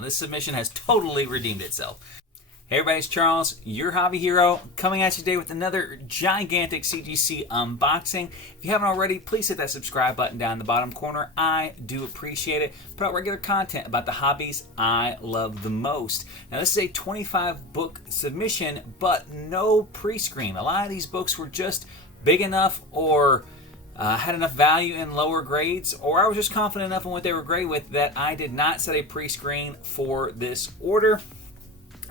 now. This submission has totally redeemed itself. Hey everybody, it's Charles, your hobby hero, coming at you today with another gigantic CGC unboxing. If you haven't already, please hit that subscribe button down in the bottom corner. I do appreciate it. Put out regular content about the hobbies I love the most. Now this is a 25 book submission, but no pre-screen. A lot of these books were just big enough or had enough value in lower grades, or I was just confident enough in what they were great with that I did not set a pre-screen for this order.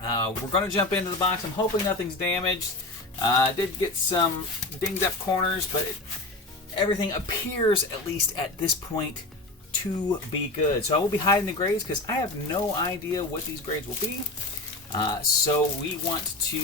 We're going to jump into the box. I'm hoping nothing's damaged. I did get some dinged up corners, but everything appears, at least at this point, to be good. So I will be hiding the grades because I have no idea what these grades will be. So we want to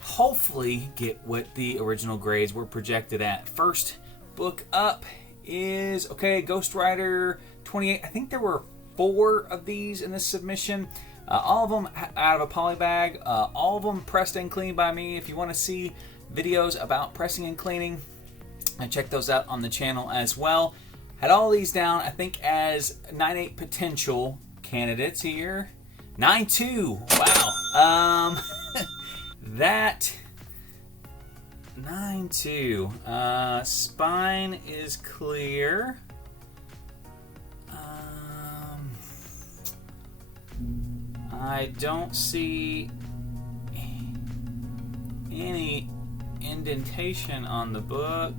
hopefully get what the original grades were projected at. First book up is, okay, Ghost Rider 28. I think there were 4 of these in this submission. All of them out of a poly bag. All of them pressed and cleaned by me. If you want to see videos about pressing and cleaning, I check those out on the channel as well. Had all these down, I think, as 9.8 potential candidates here. 9.2. Wow. That 9.2. Spine is clear. I don't see any indentation on the book.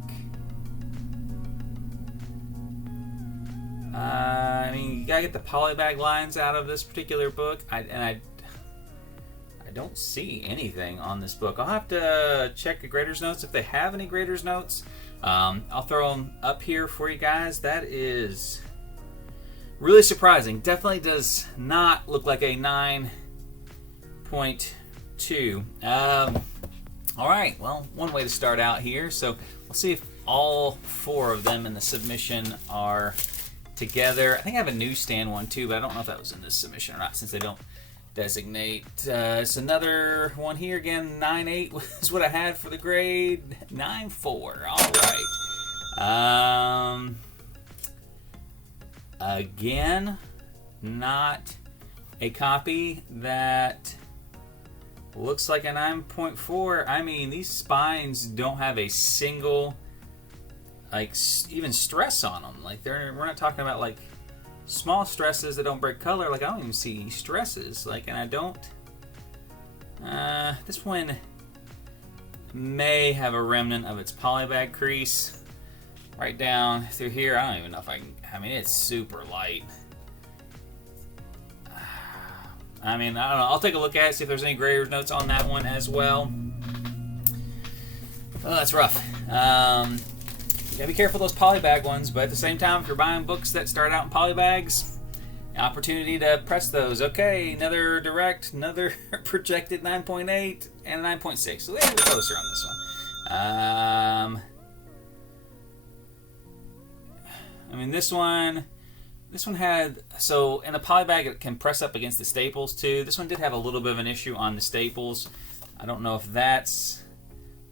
I mean, you gotta get the polybag lines out of this particular book. I don't see anything on this book. I'll have to check the grader's notes if they have any grader's notes. I'll throw them up here for you guys. That is really surprising. Definitely does not look like a 9.2. All right, well, one way to start out here. So we'll see if all 4 of them in the submission are together. I think I have a newsstand one too, but I don't know if that was in this submission or not since they don't designate. It's another one here again. 9.8 was what I had for the grade. 9.4. All right. Again, not a copy that looks like a 9.4. I mean, these spines don't have a single, like, even stress on them. Like, we're not talking about like small stresses that don't break color. Like, I don't even see any stresses. Like, and I don't. This one may have a remnant of its polybag crease right down through here. I don't even know if I can. I mean, it's super light. I mean, I don't know. I'll take a look at it, see if there's any grader's notes on that one as well. Oh, that's rough. You gotta be careful those polybag ones, but at the same time, if you're buying books that start out in polybags, opportunity to press those. Okay, another direct, another projected 9.8, and a 9.6. So they're closer on this one. I mean, this one had, so in a polybag it can press up against the staples too. This one did have a little bit of an issue on the staples. I don't know if that's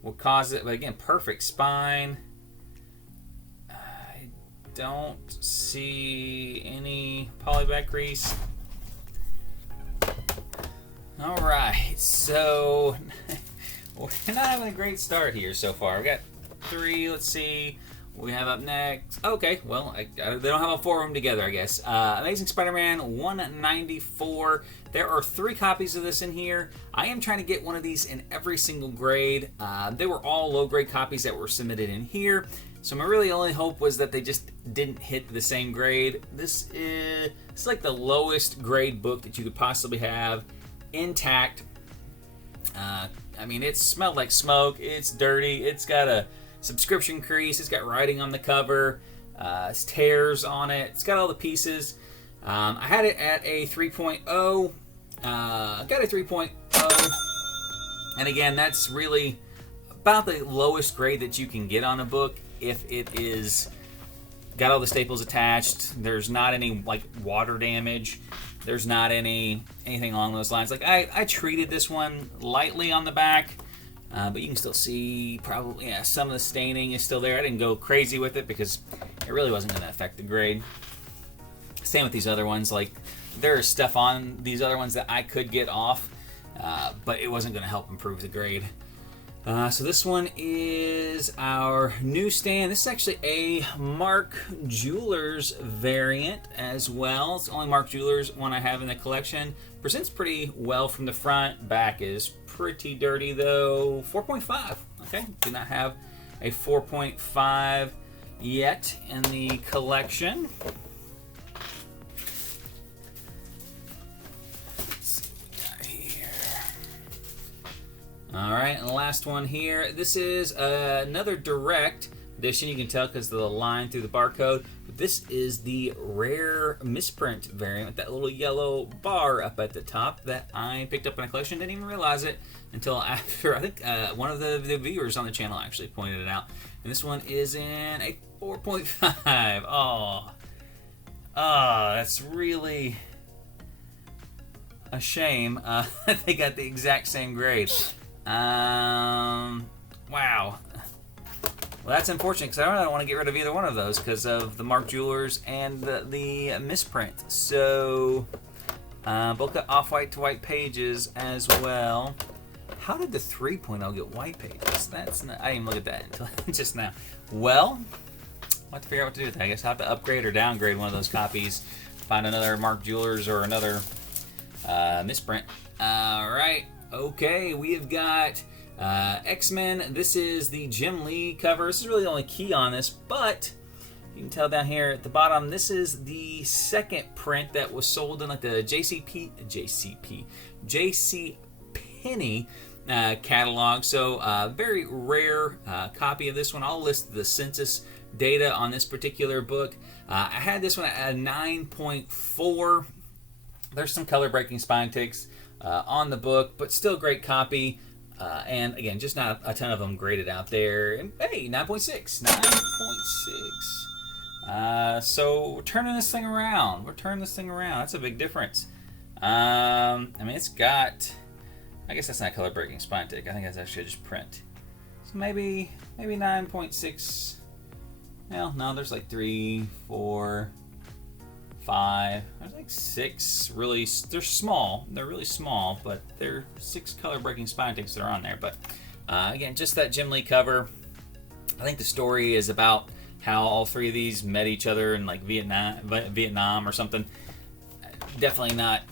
what caused it, but again, perfect spine. I don't see any polybag crease. All right, so we're not having a great start here so far. We got 3, let's see. We have up next. Okay, well, they don't have a 4 of them together, I guess. Amazing Spider-Man 194. There are 3 copies of this in here. I am trying to get one of these in every single grade. They were all low-grade copies that were submitted in here. So my really only hope was that they just didn't hit the same grade. This is like the lowest grade book that you could possibly have intact. I mean, it smelled like smoke. It's dirty. It's got a subscription crease. It's got writing on the cover. It's tears on it. It's got all the pieces. I had it at a 3.0. Got a 3.0. And again, that's really about the lowest grade that you can get on a book if it is got all the staples attached. There's not any like water damage. There's not anything along those lines. Like I treated this one lightly on the back. But you can still see probably, yeah, some of the staining is still there. I didn't go crazy with it because it really wasn't going to affect the grade. same with these other ones. Like, there's stuff on these other ones that I could get off, but it wasn't going to help improve the grade. So this one is our newsstand. This is actually a Mark Jewelers variant as well. It's the only Mark Jewelers one I have in the collection. Presents pretty well from the front. Back is pretty dirty though. 4.5. Okay, do not have a 4.5 yet in the collection. All right, and the last one here. This is another direct edition. You can tell because of the line through the barcode. But this is the rare misprint variant with that little yellow bar up at the top that I picked up in a collection. Didn't even realize it until after, I think one of the viewers on the channel actually pointed it out. And this one is in a 4.5. Oh, that's really a shame. They got the exact same grade. Wow. Well, that's unfortunate because I don't want to get rid of either one of those because of the Mark Jewelers and the misprint. So, both got off-white to white pages as well. How did the 3.0 get white pages? That's not, I didn't even look at that until just now. Well, I'll have to figure out what to do with that. I guess I'll have to upgrade or downgrade one of those copies. Find another Mark Jewelers or another misprint. All right. Okay, we have got X-Men. This is the Jim Lee cover. This is really the only key on this, but you can tell down here at the bottom, this is the second print that was sold in like the JC Penney catalog. So very rare copy of this one. I'll list the census data on this particular book. I had this one at a 9.4. There's some color breaking spine ticks on the book, but still great copy. And again, just not a ton of them graded out there. And hey, 9.6. 9.6. So we're turning this thing around. That's a big difference. I mean, it's got, I guess that's not color breaking spine tick. I think that's actually just print. So maybe 9.6. Well, no, there's like 3, 4, 5. There's like 6 really. They're small. They're really small, but there are 6 color breaking spine ticks that are on there. But again, just that Jim Lee cover. I think the story is about how all 3 of these met each other in like Vietnam or something. Definitely not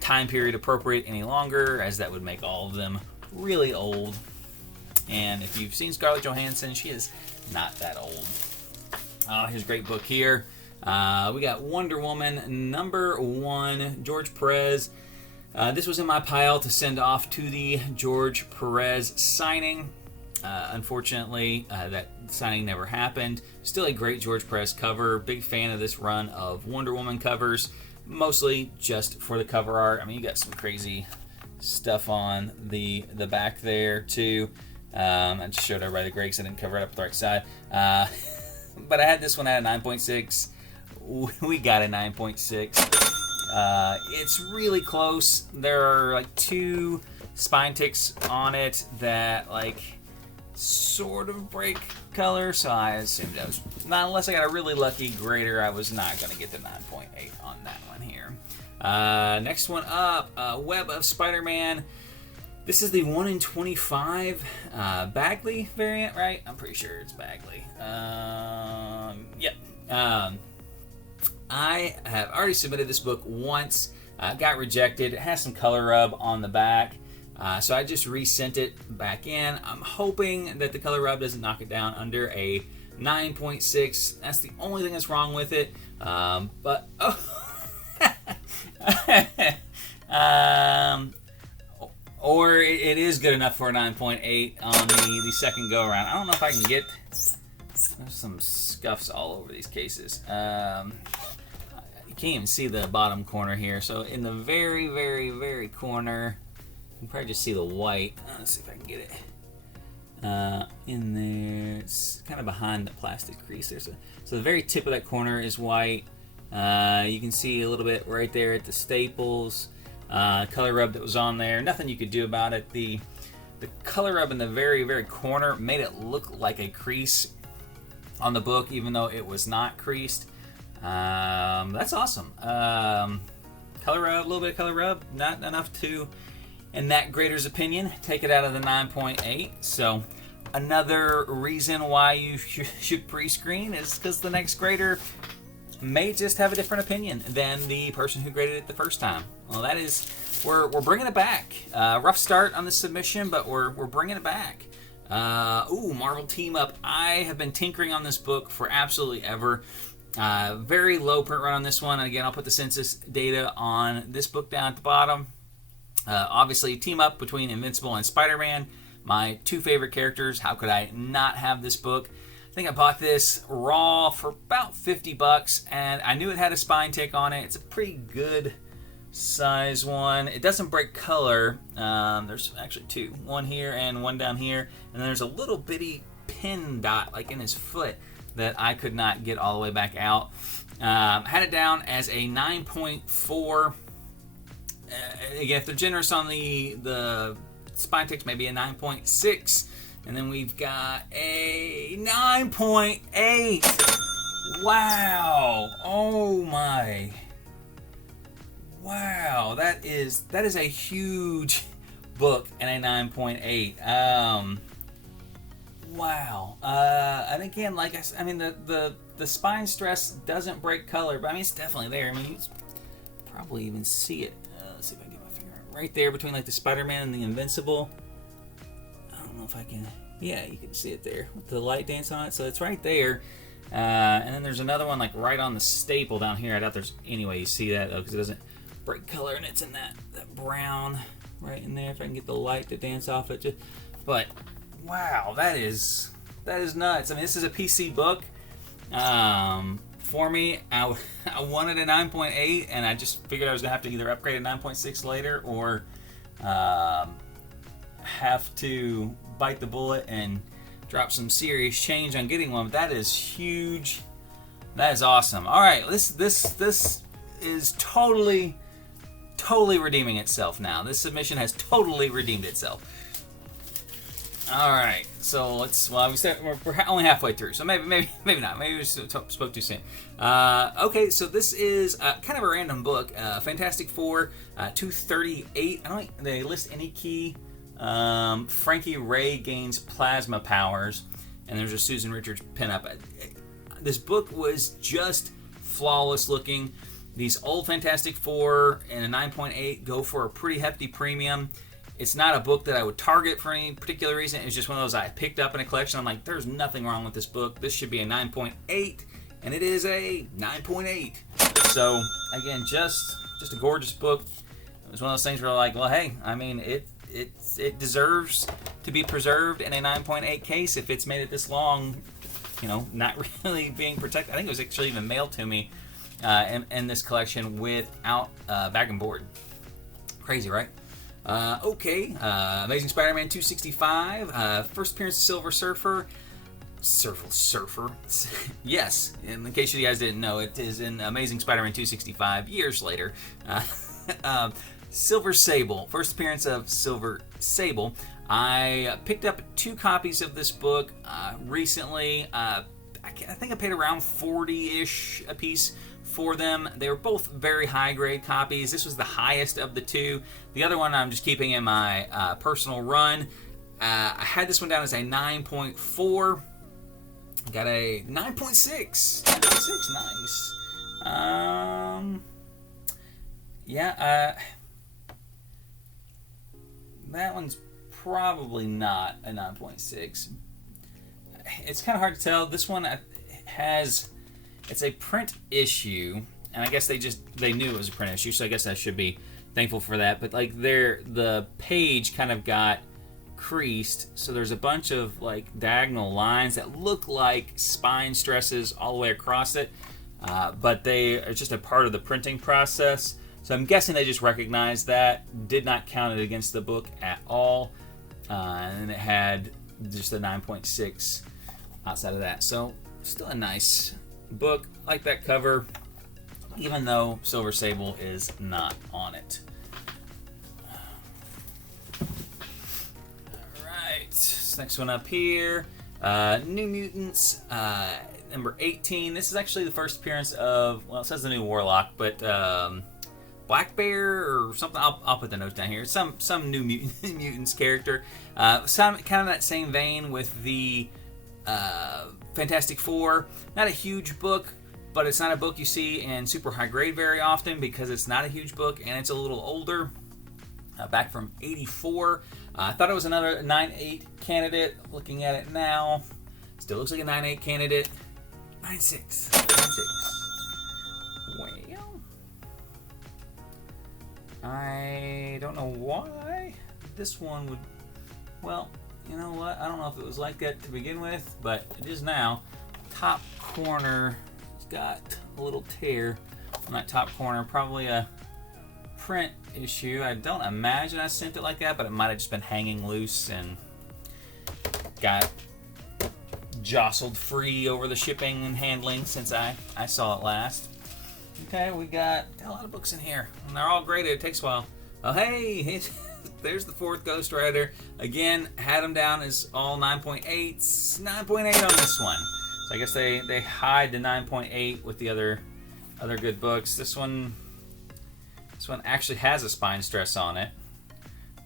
time period appropriate any longer, as that would make all of them really old. And if you've seen Scarlett Johansson, she is not that old. Here's a great book here. We got Wonder Woman #1, George Perez. This was in my pile to send off to the George Perez signing. Unfortunately, that signing never happened. Still a great George Perez cover. Big fan of this run of Wonder Woman covers, mostly just for the cover art. I mean, you got some crazy stuff on the back there too. I just showed everybody the grade because I didn't cover it up the right side. But I had this one at a 9.6. We got a 9.6. It's really close. There are like 2 spine ticks on it that like sort of break color, so I assumed I was not, unless I got a really lucky grader, I was not going to get the 9.8 on that one here. Next one up, Web of Spider-Man. This is the 1 in 25 Bagley variant, right? I'm pretty sure it's Bagley. Yep. I have already submitted this book once. Got rejected. It has some color rub on the back. So I just resent it back in. I'm hoping that the color rub doesn't knock it down under a 9.6. That's the only thing that's wrong with it. But, oh. Or it is good enough for a 9.8 on the second go around. I don't know if I can get, there's some scuffs all over these cases. You can't even see the bottom corner here. So in the very, very, very corner, you can probably just see the white. Let's see if I can get it in there. It's kind of behind the plastic crease there. So the very tip of that corner is white. You can see a little bit right there at the staples. Color rub that was on there. Nothing you could do about it. The color rub in the very, very corner made it look like a crease on the book, even though it was not creased. That's awesome. Color rub, a little bit of color rub, not enough to, in that grader's opinion, take it out of the 9.8. So another reason why you should pre-screen is because the next grader may just have a different opinion than the person who graded it the first time. Well, that is, we're bringing it back. Rough start on the submission, but we're bringing it back. Marvel Team Up. I have been tinkering on this book for absolutely ever. Very low print run on this one. And again, I'll put the census data on this book down at the bottom. Obviously, Team Up between Invincible and Spider-Man. My two favorite characters. How could I not have this book? I think I bought this raw for about $50, and I knew it had a spine tick on it. It's a pretty good size one. It doesn't break color. There's actually two. One here and one down here. And there's a little bitty pin dot like in his foot that I could not get all the way back out. Had it down as a 9.4. Again, if they're generous on the spine ticks, maybe a 9.6. And then we've got a 9.8. Wow. Oh my. Wow. That is a huge book and a 9.8. Wow. And again, like I said, I mean, the spine stress doesn't break color, but I mean, it's definitely there. I mean, you can probably even see it. Let's see if I can get my finger right there between like the Spider-Man and the Invincible. I don't know if I can. Yeah, you can see it there with the light dance on it. So it's right there. And then there's another one like right on the staple down here. I doubt there's any way you see that though, because it doesn't break color, and it's in that brown right in there. If I can get the light to dance off it, but wow, that is nuts. I mean, this is a PC book. For me, I wanted a 9.8, and I just figured I was gonna have to either upgrade a 9.6 later or have to bite the bullet and drop some serious change on getting one. But that is huge. That is awesome. All right, this is totally redeeming itself now. This submission has totally redeemed itself. All right, so we're only halfway through, so maybe not. Maybe we spoke too soon. Okay, so this is kind of a random book. Fantastic Four 238. I don't think they list any key. Frankie Ray gains plasma powers, and there's a Susan Richards pinup. This book was just flawless looking. These old Fantastic Four and a 9.8 go for a pretty hefty premium. It's not a book that I would target for any particular reason. It's just one of those I picked up in a collection. I'm like, there's nothing wrong with this book. This should be a 9.8, and it is a 9.8. So again, just a gorgeous book. It was one of those things where like, well, hey, I mean, it deserves to be preserved in a 9.8 case if it's made it this long, not really being protected. I think it was actually even mailed to me in this collection without bag and board. Crazy, right? Okay, Amazing Spider-Man 265, first appearance of Silver Surfer. Surfer. Yes, in case you guys didn't know, it is in Amazing Spider-Man 265 years later. Silver Sable, first appearance of Silver Sable. I picked up 2 copies of this book recently. I think I paid around $40-ish a piece for them. They were both very high grade copies. This was the highest of the 2. The other one I'm just keeping in my personal run. I had this one down as a 9.4. Got a 9.6. 9.6, nice. Yeah, that one's probably not a 9.6. It's kind of hard to tell. This one it's a print issue, and I guess they knew it was a print issue, so I guess I should be thankful for that. But like the page kind of got creased, so there's a bunch of like diagonal lines that look like spine stresses all the way across it, but they are just a part of the printing process. So I'm guessing they just recognized that, did not count it against the book at all, and it had just a 9.6 outside of that. So still a nice book. Like that cover, even though Silver Sable is not on it. Alright, this next one up here, New Mutants. number 18. This is actually the first appearance of, well, it says the new Warlock, but Black Bear or something. I'll put the notes down here. Some new mutants character. Some kind of that same vein with the Fantastic Four. Not a huge book, but it's not a book you see in super high grade very often because it's not a huge book and it's a little older. Back from '84. I thought it was another 9.8 candidate. Looking at it now, still looks like a 9.8 candidate. 9.6. 9.6. Well, I don't know why this one would. Well, you know what? I don't know if it was like that to begin with, but it is now. Top corner has got a little tear on that top corner. Probably a print issue. I don't imagine I sent it like that, but it might have just been hanging loose and got jostled free over the shipping and handling since I saw it last. Okay, we got a lot of books in here, and they're all graded. It takes a while. Oh, hey, there's the fourth Ghost Rider. Again, had them down as all 9.8s. 9.8 on this one. So I guess they hide the 9.8 with the other good books. This one actually has a spine stress on it.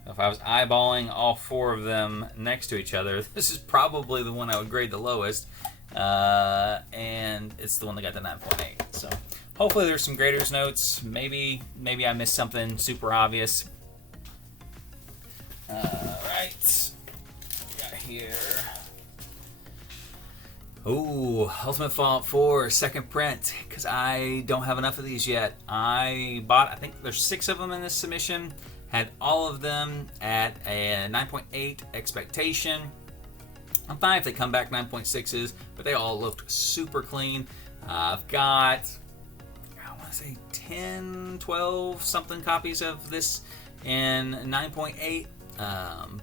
If I was eyeballing all four of them next to each other, this is probably the one I would grade the lowest. And it's the one that got the 9.8. So hopefully there's some graders notes. Maybe I missed something super obvious. Alright. Got here. Ooh, Ultimate Fallout 4 second print, because I don't have enough of these yet. I think there's 6 of them in this submission. Had all of them at a 9.8 expectation. I'm fine if they come back 9.6s, but they all looked super clean. I've got, I want to say 10, 12 something copies of this in 9.8.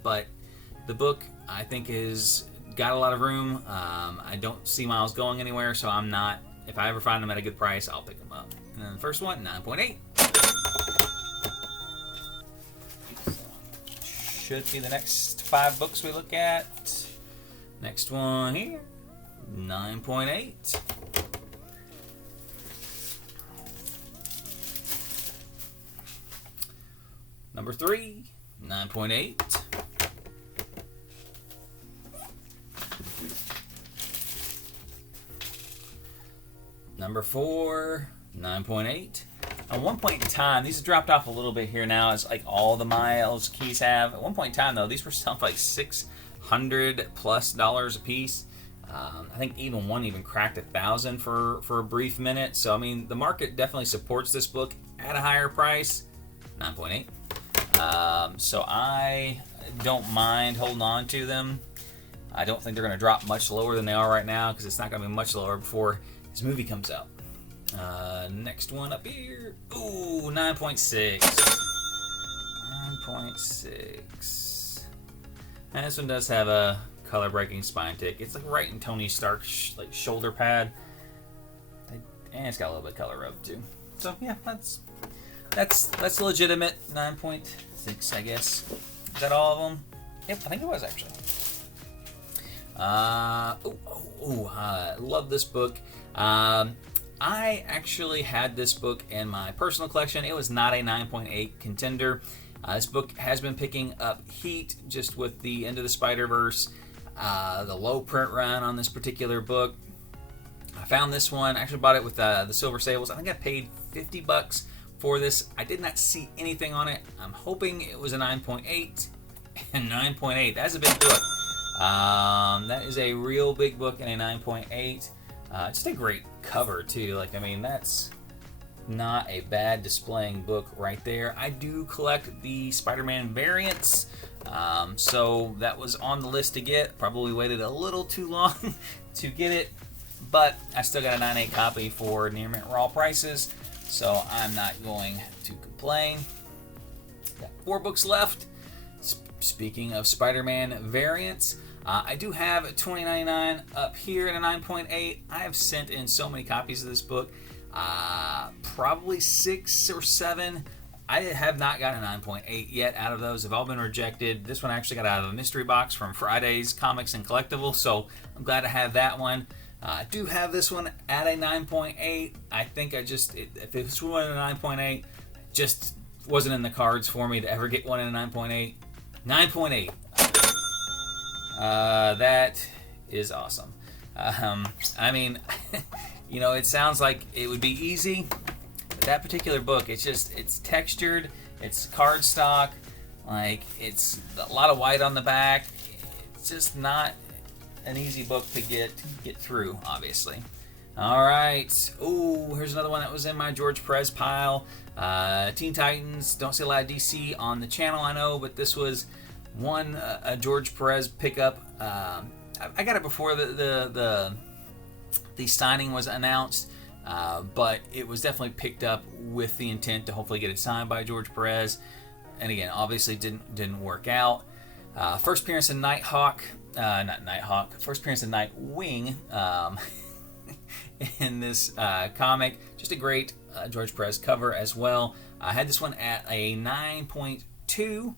But the book, I think, is got a lot of room. I don't see Miles going anywhere, so I'm not. If I ever find them at a good price, I'll pick them up. And then the first one, 9.8. Should be the next 5 books we look at. Next one here, 9.8. Number 3, 9.8. Number 4, 9.8. At one point in time, these have dropped off a little bit here now, as like all the Miles keys have. At one point in time, though, these were selling for like $600+ a piece. I think even one cracked 1,000 for a brief minute. So I mean, the market definitely supports this book at a higher price. 9.8. So I don't mind holding on to them. I don't think they're going to drop much lower than they are right now, because it's not going to be much lower before this movie comes out. Next one up here. Ooh, 9.6. 9.6. And this one does have a color-breaking spine tick. It's like right in Tony Stark's like shoulder pad. And it's got a little bit of color rub too. So yeah, that's legitimate. 9.6, I guess. Is that all of them? Yep, I think it was actually. Love this book. I actually had this book in my personal collection. It was not a 9.8 contender. This book has been picking up heat just with the End of the Spider-Verse, the low print run on this particular book. I found this one, actually bought it with the Silver Sables. I think I paid $50 for this. I did not see anything on it. I'm hoping it was a 9.8. And 9.8, that's a big book. That is a real big book in a 9.8. Just a great cover too. Like, I mean, that's not a bad displaying book right there. I do collect the Spider-Man variants, so that was on the list to get. Probably waited a little too long to get it, but I still got a 9.8 copy for near mint raw prices, so I'm not going to complain. Got 4 books left. Speaking of Spider-Man variants, I do have $20.99 up here in a 9.8. I have sent in so many copies of this book, probably 6 or 7. I have not gotten a 9.8 yet out of those. They've all been rejected. This one I actually got out of a mystery box from Friday's Comics and Collectibles, so I'm glad to have that one. I do have this one at a 9.8. I think if this one at a 9.8, just wasn't in the cards for me to ever get one in a 9.8. 9.8. That is awesome. I mean, you know, it sounds like it would be easy, but that particular book, it's textured, it's cardstock, like it's a lot of white on the back. It's just not an easy book to get through, obviously. All right. Oh, here's another one that was in my George Perez pile. Teen Titans. Don't see a lot of DC on the channel, I know, but this was one a George Perez pickup. I got it before the signing was announced, but it was definitely picked up with the intent to hopefully get it signed by George Perez. And again, obviously didn't work out. First appearance in Nighthawk. Not Nighthawk. First appearance in Nightwing in this comic. Just a great George Perez cover as well. I had this one at a 9.2.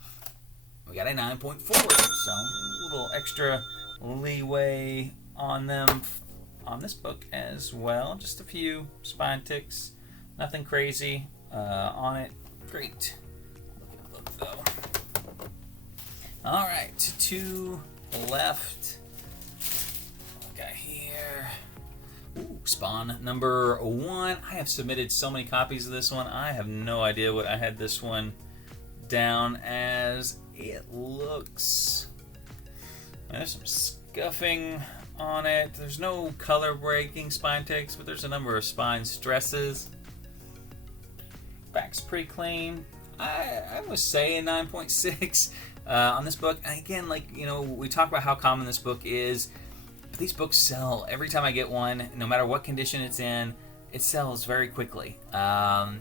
We got a 9.4. So a little extra leeway on them on this book as well. Just a few spine ticks. Nothing crazy on it. Great. Look though. All right, two left. Okay, here. Ooh, Spawn number 1. I have submitted so many copies of this one. I have no idea what I had this one down as. It looks. There's some scuffing on it. There's no color breaking spine ticks, but there's a number of spine stresses. Back's pretty clean. I would say a 9.6 on this book. And again, like, you know, we talk about how common this book is. But these books sell every time I get one, no matter what condition it's in. It sells very quickly. And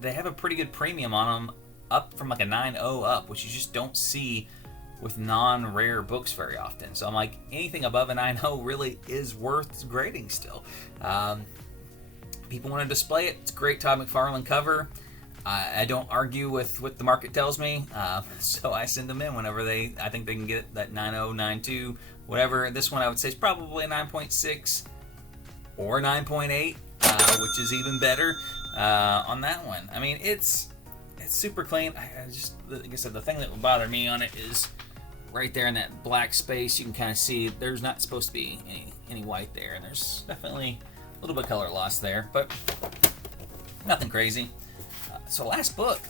they have a pretty good premium on them, up from like a 9.0 up, which you just don't see with non-rare books very often. So I'm like, anything above a 9.0 really is worth grading still. People want to display it. It's a great Todd McFarlane cover. I don't argue with what the market tells me, so I send them in whenever I think they can get that 9.0, 9.2, whatever. This one I would say is probably a 9.6 or 9.8, which is even better on that one. I mean, it's super clean. Like I said, the thing that would bother me on it is right there in that black space. You can kind of see there's not supposed to be any white there, and there's definitely a little bit of color loss there, but nothing crazy. So last book.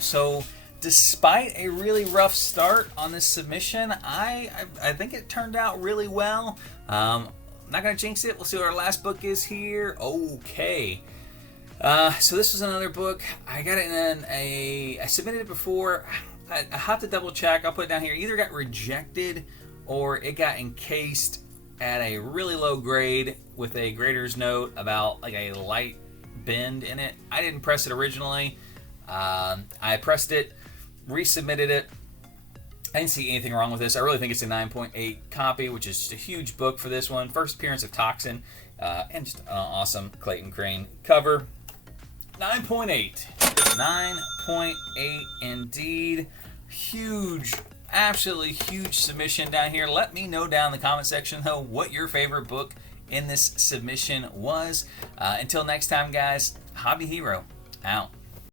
So despite a really rough start on this submission, I think it turned out really well. Not gonna jinx it. We'll see what our last book is here. Okay. So this was another book. I got it in I submitted it before. I have to double check. I'll put it down here. Either got rejected or it got encased at a really low grade with a grader's note about like a light bend in it. I didn't press it originally. I pressed it, resubmitted it. I didn't see anything wrong with this. I really think it's a 9.8 copy, which is just a huge book for this one. First appearance of Toxin, and just an awesome Clayton Crane cover. 9.8. 9.8 indeed. Huge, absolutely huge submission down here. Let me know down in the comment section, though, what your favorite book in this submission was. Until next time, guys, Hobby Hero out.